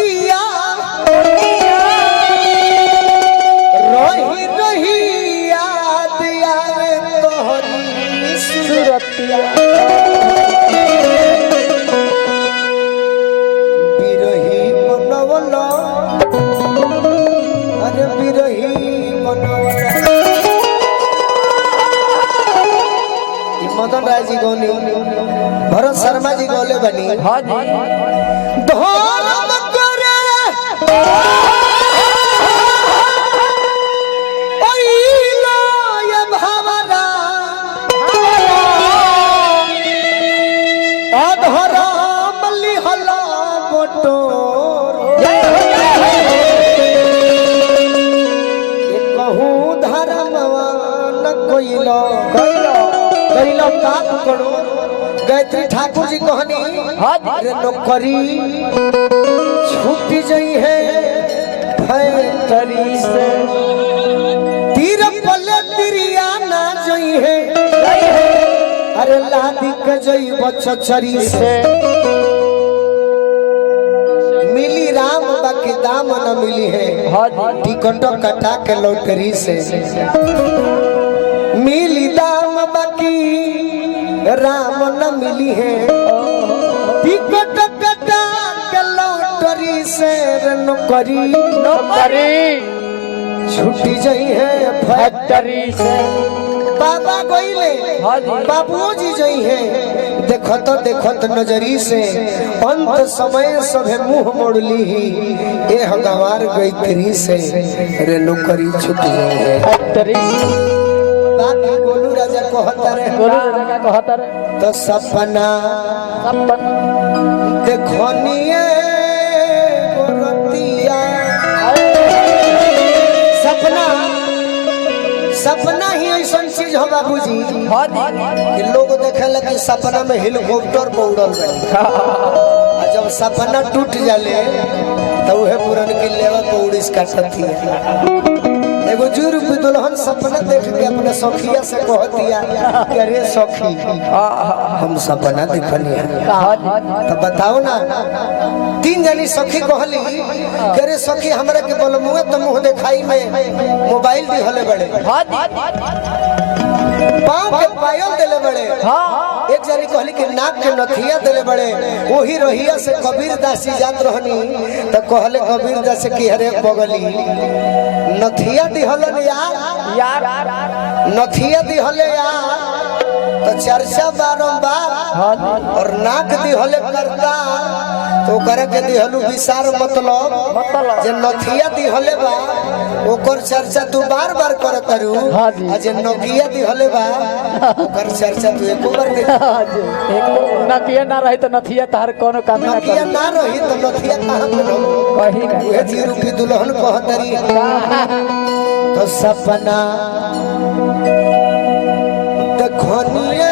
सुरतिया रही रही याद आवे तोहरी सुरतिया बिरही मनवला अरे बिरही मनवला मदन राय जी गौनी भरत शर्मा जी गौले बनी हाँ जी धर्म करे ओइला ये भावना अधर्म लिहला बटोर कहूँ धर्मवा न कोइलो कइलो काप करो गायत्री ठाकुर जी कहनी अरे नौकरी छूट गई है फैक्ट्री से तीर पले तिरिया ना जई है अरे लादी के जई बचचरी से मिली राम बाकी दाम न मिली है टिकट कटा के लॉटरी से मिली दाम बाकी राम न मिली है टिकट कटा के लॉटरी से नौकरी छुट्टी जाई है फैक्ट्री से बाबा गोइले बाबूजी जाई है देखत देखत नजरी से अंत समय सभे मुंह मोड़ली ही ए हगवार गई से रे नौकरी छूट जाई है फैक्ट्री बाकी गोलू राजा कहता रे तो सपना देखनिए गोरतिया सपना ही ऐसा चीज हो बाबूजी कि लोग देखेला कि सपना में हेलीकॉप्टर पे उड़ल रहे जब सपना टूट जाले तो वह पुरन के लेवा पे उड़िस काटती है एगो जुर्ग दुल्हन सपना देख के अपने सखिया से कहतिया कि अरे सखी हम सपना देखनी है तो बताओ ना तीन जनी सखी कहली कि अरे सखी हमरा के बलमुआ तो मुंह दिखाई में मोबाइल दी हले बड़े पाँव के पायल देले बड़े एक जनी कहली कि नाक के नथिया देले बड़े वही रहिया से कबीर दासी जात रहनी तो कहले कबीर दास की हरे बगली नथिया दिहलन यार नथिया दिहले यार तो चर्चा बारंबार और नाक दिहले करता तो करे के दिहलु विसार मतलब जे नथिया दिहले बा ओकर चर्चा तू बार बार करत करू आ जे नकिया दिहले बा ओकर चर्चा तू एको बार नहीं नकिया ना रही तो नथिया तार कोनो काम ना नकिया ना रही तो नथिया कहां पे रहो कहीं उहे जीरू की दुल्हन कहतरी तो सपना देखनिए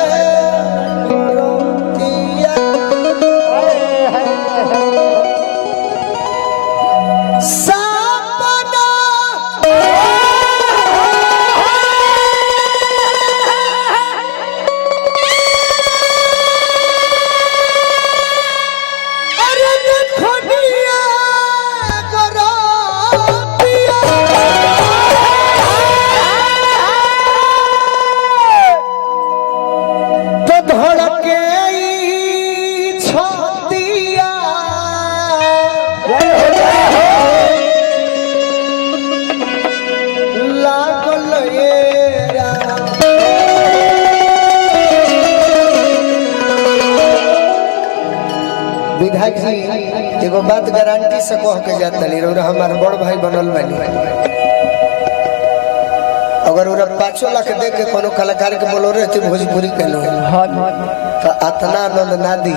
विधायक जी एगो बात गारंटी से कह के जाता और हमारे बड़ भाई बनल बानी अगर उरा 5 लाख दे के कोनो कलाकार के बोलो रे तो भोजपुरी के लो तो अतना आनंद ना दी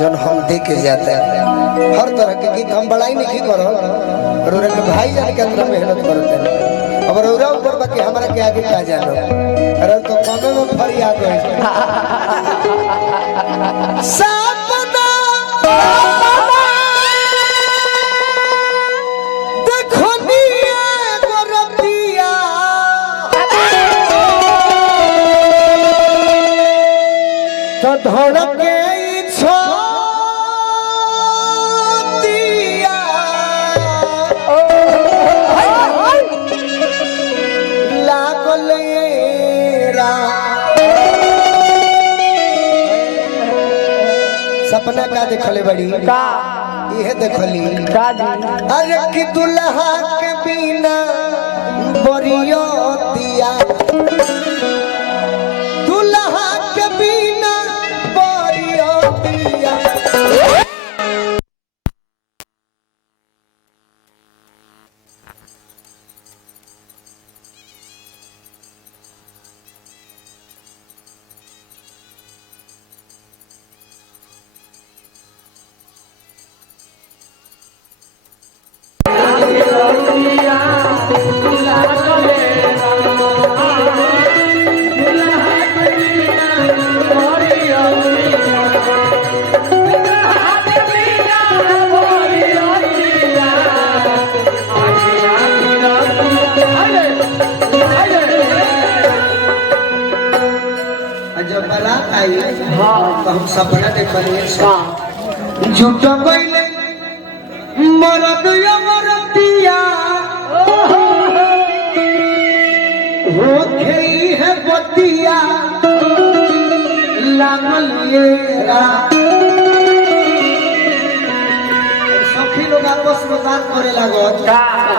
जन हम दे के जाते हर तरह के गीत हम बड़ाई नहीं करो और उरा के भाई जान के अंदर मेहनत करते अब उरा ऊपर बाकी हमरा के आगे का जानो अरे तो कमे में फरिया गए तो धड़के छतिया सपना का देखले बड़ी का इहे देखली का जी अरे कि दुल्हा के बिना बरियोतिया दुल्हा के बिना बरियोतिया जब बारात आई तो हम सपना देखलिए झूठ गइले मरद मरतिया हो गई है बतिया लागल येरा सखी लोग आपस में बात करे लागल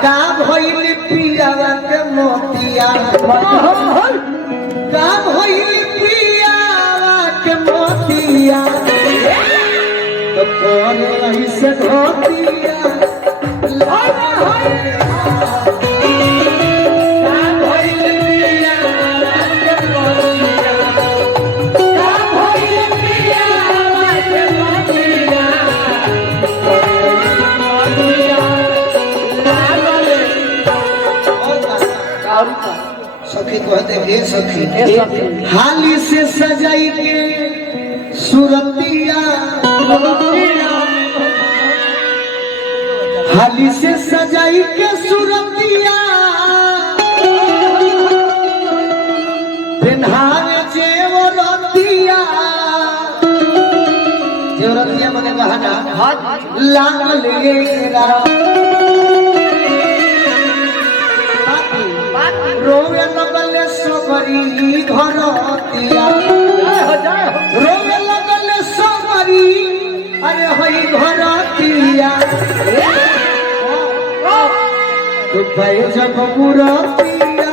का भइल पियावा के मोतिया का भइल के मोतिया तो कौन रही से धोतिया सखी कहते हे सखी हाली से सजाई के सुरतिया हाली से सजाई के सुरतिया पिन्हावे जेवरतिया जेवरतिया मने गहना लागल येरा रोवे लगले सबरी घरतिया रोवे लगले सबरी अरे हई घरतिया तो भाई जब मुरतिया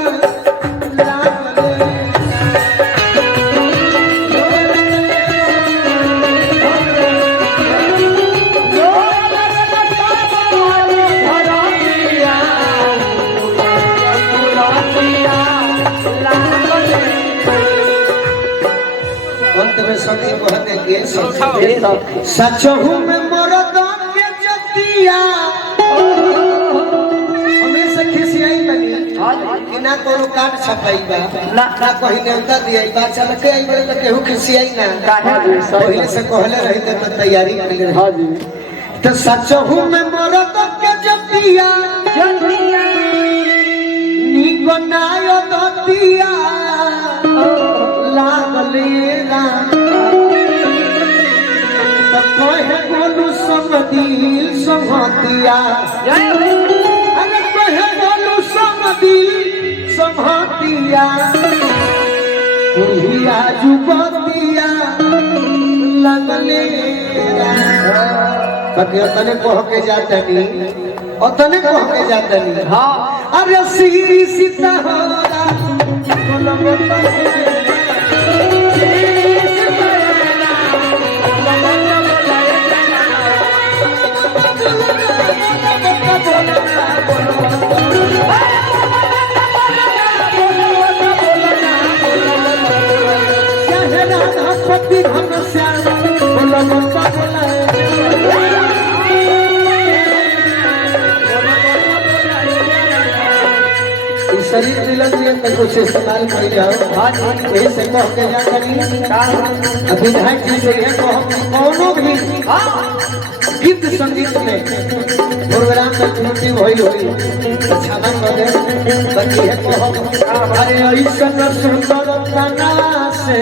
सखी कहते के सचहु में मरद के जतिया हमेशा खिसियाई बनी कि ना कोनो काट छपाई बा ना कहीं नेवता दियाई बा चल के आई बड़े तो केहू खिसियाई ना पहले से कहले रही तो तैयारी कर ले हां जी तो सचहु में मरद के जतिया नी बनायो दतिया लागलेरा कहे बोलू समदिल समहतिया अरे कहे बोलू समदिल समहतिया बुढ़िया जुबतिया लगलेरा बाकी अतने कह के जातनी अतने कह के जातनी हां अरे सीरी सीता होला शरीर मिलन में तो कुछ इस्तेमाल कर जाओ यही से कह के जा करी विधायक जी से यह कौनो भी गीत संगीत में प्रोग्राम में त्रुटि होई क्षमा कर दे बाकी है कहो अरे ऐसा सुंदर गाना से